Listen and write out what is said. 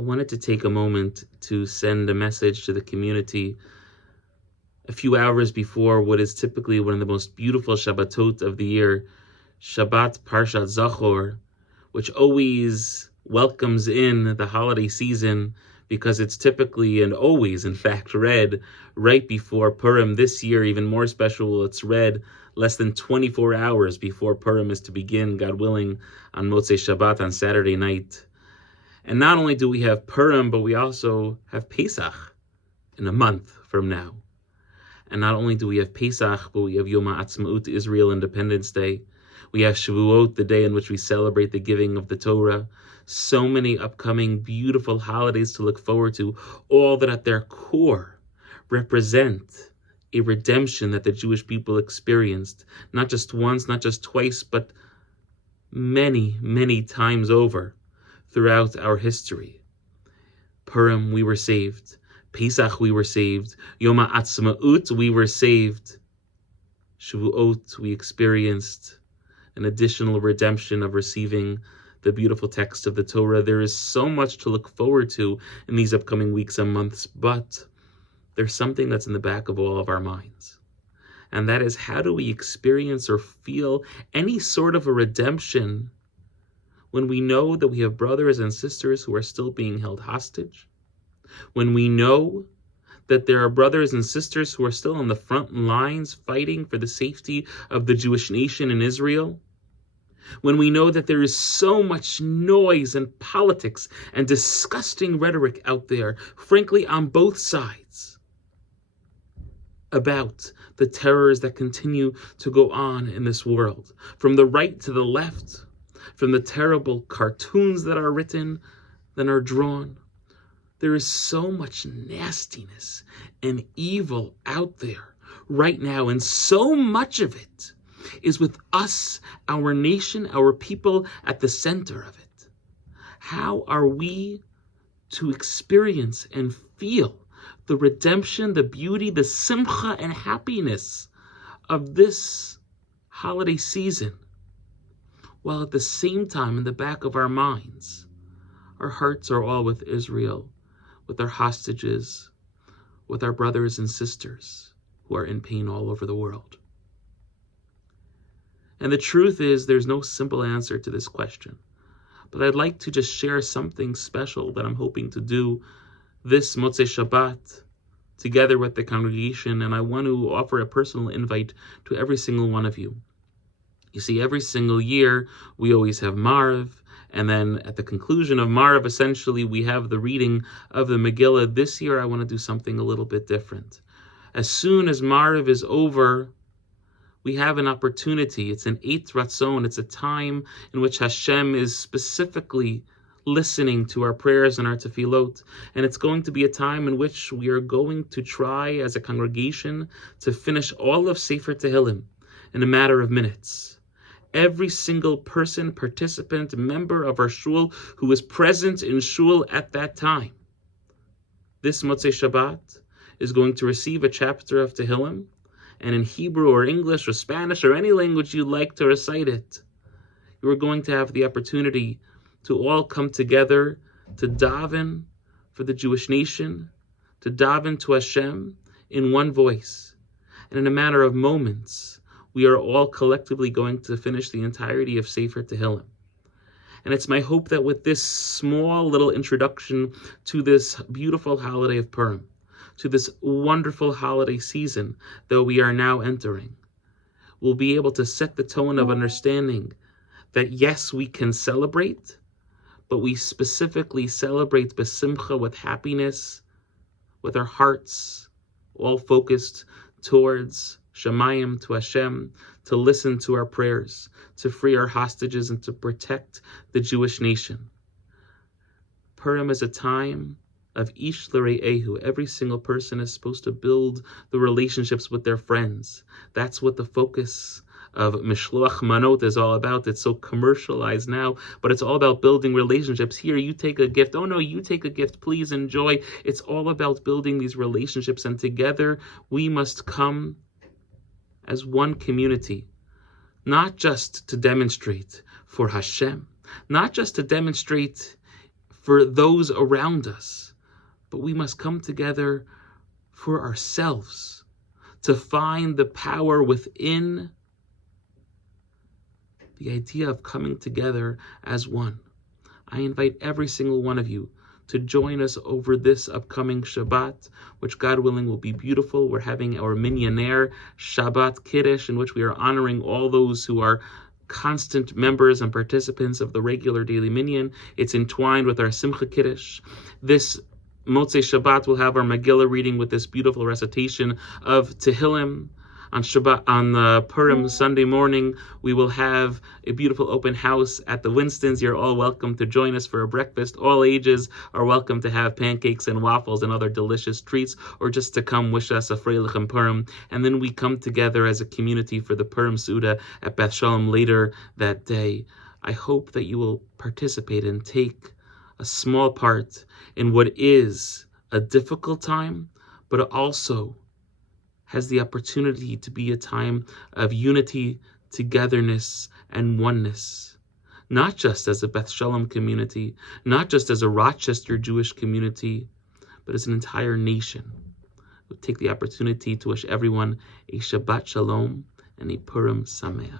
I wanted to take a moment to send a message to the community a few hours before what is typically one of the most beautiful Shabbatot of the year, Shabbat Parshat Zachor, which always welcomes in the holiday season because it's typically and always, in fact, read right before Purim. This year, even more special, it's read less than 24 hours before Purim is to begin, God willing, on Motzei Shabbat, on Saturday night. And not only do we have Purim, but we also have Pesach in a month from now. And not only do we have Pesach, but we have Yom HaAtzmaut, Israel Independence Day. We have Shavuot, the day in which we celebrate the giving of the Torah. So many upcoming beautiful holidays to look forward to, all that at their core represent a redemption that the Jewish people experienced, not just once, not just twice, but many, many times over throughout our history. Purim, we were saved. Pesach, we were saved. Yom HaAtzmaut, we were saved. Shavuot, we experienced an additional redemption of receiving the beautiful text of the Torah. There is so much to look forward to in these upcoming weeks and months, but there's something that's in the back of all of our minds. And that is, how do we experience or feel any sort of a redemption when we know that we have brothers and sisters who are still being held hostage? When we know that there are brothers and sisters who are still on the front lines fighting for the safety of the Jewish nation in Israel? When we know that there is so much noise and politics and disgusting rhetoric out there, frankly, on both sides, about the terrors that continue to go on in this world, from the right to the left, from the terrible cartoons that are written, that are drawn. There is so much nastiness and evil out there right now, and so much of it is with us, our nation, our people at the center of it. How are we to experience and feel the redemption, the beauty, the simcha and happiness of this holiday season, while at the same time in the back of our minds, our hearts are all with Israel, with our hostages, with our brothers and sisters who are in pain all over the world? And the truth is, there's no simple answer to this question. But I'd like to just share something special that I'm hoping to do this Motzei Shabbat together with the congregation, and I want to offer a personal invite to every single one of you. You see, every single year, we always have Marav, and then at the conclusion of Marav, essentially, we have the reading of the Megillah. This year, I want to do something a little bit different. As soon as Marav is over, we have an opportunity. It's an Eit Ratzon. It's a time in which Hashem is specifically listening to our prayers and our tefillot. And it's going to be a time in which we are going to try as a congregation to finish all of Sefer Tehillim in a matter of minutes. Every single person, participant, member of our shul who is present in shul at that time, this Motzei Shabbat, is going to receive a chapter of Tehillim, and in Hebrew or English or Spanish or any language you'd like to recite it, you are going to have the opportunity to all come together to daven for the Jewish nation, to daven to Hashem in one voice. And in a matter of moments, we are all collectively going to finish the entirety of Sefer Tehillim. And it's my hope that with this small little introduction to this beautiful holiday of Purim, to this wonderful holiday season that we are now entering, we'll be able to set the tone of understanding that yes, we can celebrate, but we specifically celebrate besimcha, with happiness, with our hearts all focused towards Shemayim, to Hashem, to listen to our prayers, to free our hostages, and to protect the Jewish nation. Purim is a time of Ish L'Re'ehu. Every single person is supposed to build the relationships with their friends. That's what the focus of Mishloach Manot is all about. It's so commercialized now, but it's all about building relationships. Here, you take a gift. Oh no, you take a gift. Please enjoy. It's all about building these relationships, and together we must come as one community, not just to demonstrate for Hashem, not just to demonstrate for those around us, but we must come together for ourselves, to find the power within the idea of coming together as one. I invite every single one of you to join us over this upcoming Shabbat, which God willing will be beautiful. We're having our Minyaner Shabbat Kiddush, in which we are honoring all those who are constant members and participants of the regular daily minyan. It's entwined with our Simcha Kiddush. This Motzei Shabbat will have our Megillah reading with this beautiful recitation of Tehillim. On Shabbat, on Purim Sunday morning, we will have a beautiful open house at the Winstons. You're all welcome to join us for a breakfast. All ages are welcome to have pancakes and waffles and other delicious treats, or just to come wish us a Freilich and Purim. And then we come together as a community for the Purim Suda at Beth Shalom later that day. I hope that you will participate and take a small part in what is a difficult time, but also has the opportunity to be a time of unity, togetherness, and oneness. Not just as a Beth Shalom community, not just as a Rochester Jewish community, but as an entire nation. We'll take the opportunity to wish everyone a Shabbat Shalom and a Purim Sameach.